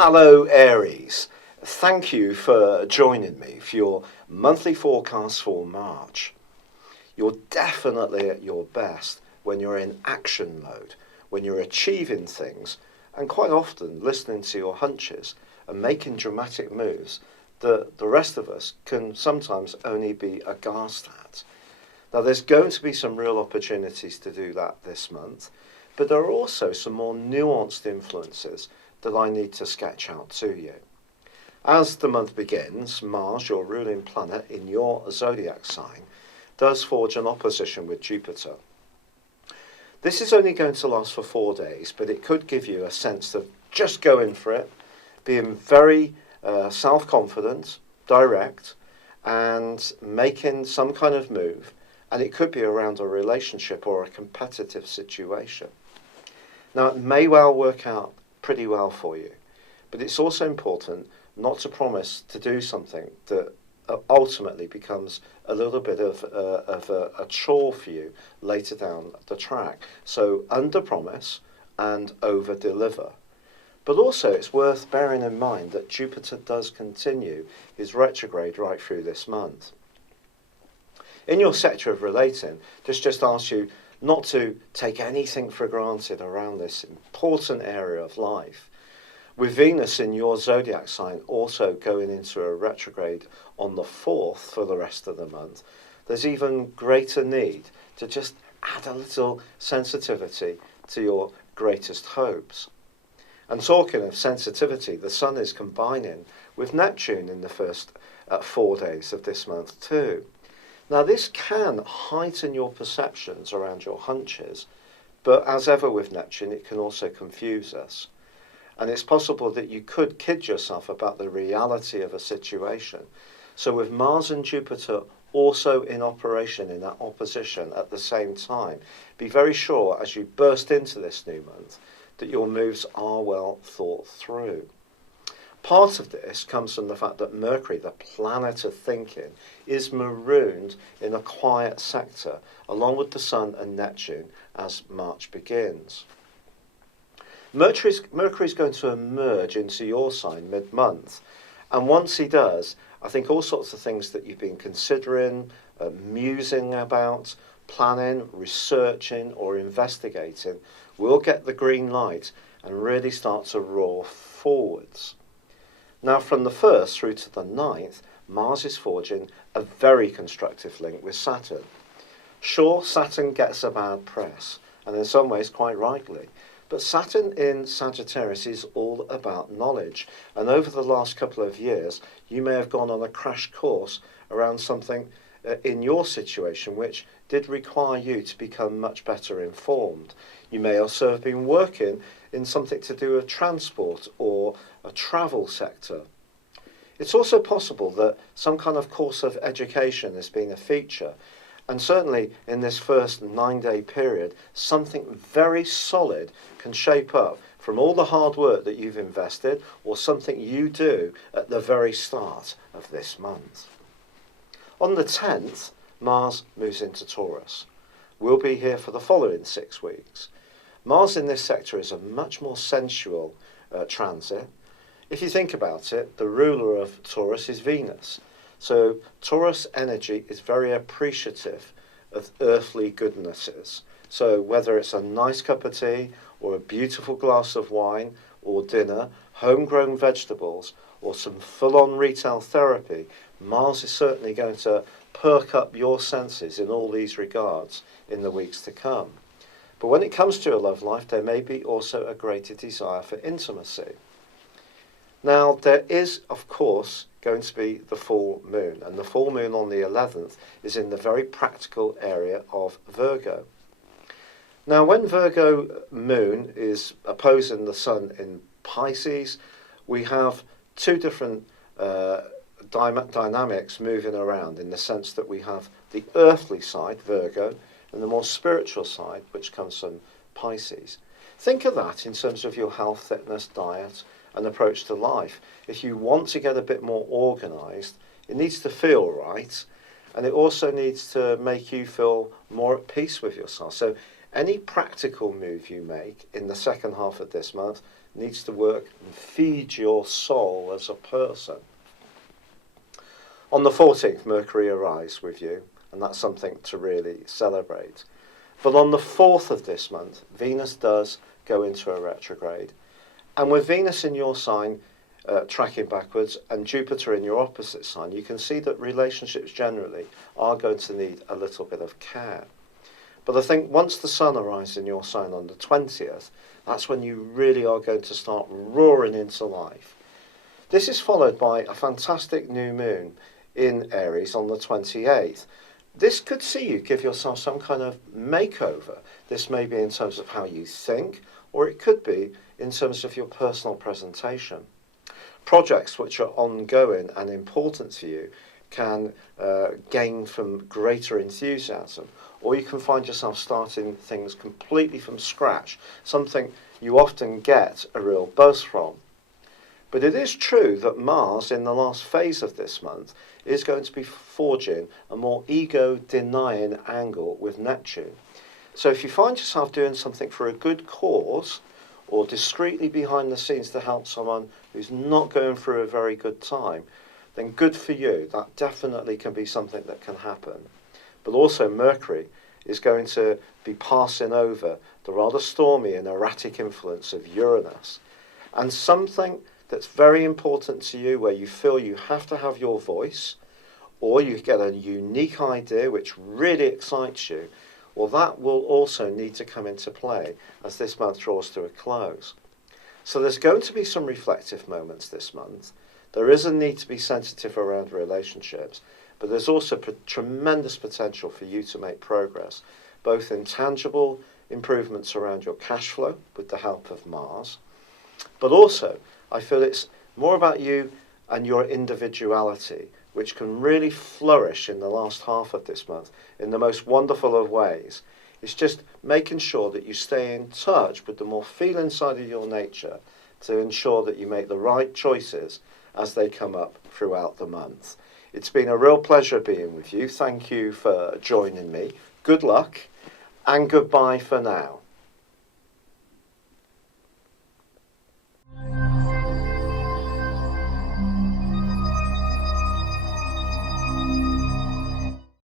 Hello Aries, thank you for joining me for your monthly forecast for March. You're definitely at your best when you're in action mode, when you're achieving things and quite often listening to your hunches and making dramatic moves that the rest of us can sometimes only be aghast at. Now there's going to be some real opportunities to do that this month, but there are also some more nuanced influences that I need to sketch out to you. As the month begins, Mars, your ruling planet in your zodiac sign, does forge an opposition with Jupiter. This is only going to last for 4 days, but it could give you a sense of just going for it, being very self-confident, direct, and making some kind of move, and it could be around a relationship or a competitive situation. Now, it may well work out pretty well for you, but it's also important not to promise to do something that ultimately becomes a little bit of a chore for you later down the track. So under promise and over deliver. But also it's worth bearing in mind that Jupiter does continue his retrograde right through this month. In your sector of relating, this just asks you not to take anything for granted around this important area of life. With Venus in your zodiac sign also going into a retrograde on the 4th for the rest of the month, there's even greater need to just add a little sensitivity to your greatest hopes. And talking of sensitivity, the Sun is combining with Neptune in the first 4 days of this month too. Now this can heighten your perceptions around your hunches, but as ever with Neptune, it can also confuse us. And it's possible that you could kid yourself about the reality of a situation. So with Mars and Jupiter also in operation in that opposition at the same time, be very sure as you burst into this new month that your moves are well thought through. Part of this comes from the fact that Mercury, the planet of thinking, is marooned in a quiet sector, along with the Sun and Neptune as March begins. Mercury's going to emerge into your sign mid-month, and once he does, I think all sorts of things that you've been considering, musing about, planning, researching or investigating will get the green light and really start to roar forwards. Now from the 1st through to the 9th, Mars is forging a very constructive link with Saturn. Sure, Saturn gets a bad press, and in some ways quite rightly, but Saturn in Sagittarius is all about knowledge, and over the last couple of years you may have gone on a crash course around something in your situation which did require you to become much better informed. You may also have been working in something to do with transport or a travel sector. It's also possible that some kind of course of education has been a feature, and certainly in this first 9-day period, something very solid can shape up from all the hard work that you've invested or something you do at the very start of this month. On the 10th, Mars moves into Taurus. We'll be here for the following 6 weeks. Mars in this sector is a much more sensual transit. If you think about it, the ruler of Taurus is Venus. So Taurus energy is very appreciative of earthly goodnesses. So whether it's a nice cup of tea or a beautiful glass of wine or dinner, homegrown vegetables or some full-on retail therapy, Mars is certainly going to perk up your senses in all these regards in the weeks to come. But when it comes to your love life, there may be also a greater desire for intimacy. Now, there is, of course, going to be the full moon, and the full moon on the 11th is in the very practical area of Virgo. Now, when Virgo moon is opposing the Sun in Pisces, we have two different dynamics moving around in the sense that we have the earthly side, Virgo, and the more spiritual side, which comes from Pisces. Think of that in terms of your health, fitness, diet, and approach to life. If you want to get a bit more organised, it needs to feel right, and it also needs to make you feel more at peace with yourself. So Any practical move you make in the second half of this month needs to work and feed your soul as a person. On the 14th, Mercury arrives with you, and that's something to really celebrate. But on the 4th of this month, Venus does go into a retrograde. And with Venus in your sign, tracking backwards, and Jupiter in your opposite sign, you can see that relationships generally are going to need a little bit of care. But I think once the Sun arrives in your sign on the 20th, that's when you really are going to start roaring into life. This is followed by a fantastic new moon in Aries on the 28th. This could see you give yourself some kind of makeover. This may be in terms of how you think, or it could be in terms of your personal presentation. Projects which are ongoing and important to you can gain from greater enthusiasm, or you can find yourself starting things completely from scratch, something you often get a real buzz from. But it is true that Mars, in the last phase of this month, is going to be forging a more ego-denying angle with Neptune. So if you find yourself doing something for a good cause, or discreetly behind the scenes to help someone who's not going through a very good time, then good for you. That definitely can be something that can happen. But also Mercury is going to be passing over the rather stormy and erratic influence of Uranus. And something that's very important to you, where you feel you have to have your voice, or you get a unique idea which really excites you, well, that will also need to come into play as this month draws to a close. So there's going to be some reflective moments this month. There is a need to be sensitive around relationships, but there's also tremendous potential for you to make progress, both in tangible improvements around your cash flow with the help of Mars, but also I feel it's more about you and your individuality, which can really flourish in the last half of this month in the most wonderful of ways. It's just making sure that you stay in touch with the more feeling side of your nature to ensure that you make the right choices as they come up throughout the month. It's been a real pleasure being with you. Thank you for joining me. Good luck and goodbye for now.